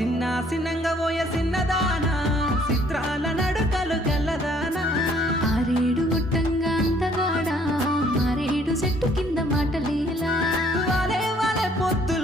చిన్న సిన్నంగా పోయే చిన్నదానా చిత్రాల నడుకలు గల్లదానా ఆరేడు ఒట్టంగా అంతగాడా మారేడు చెట్టు కింద మాటలేలా వాలే వాలే పొత్తు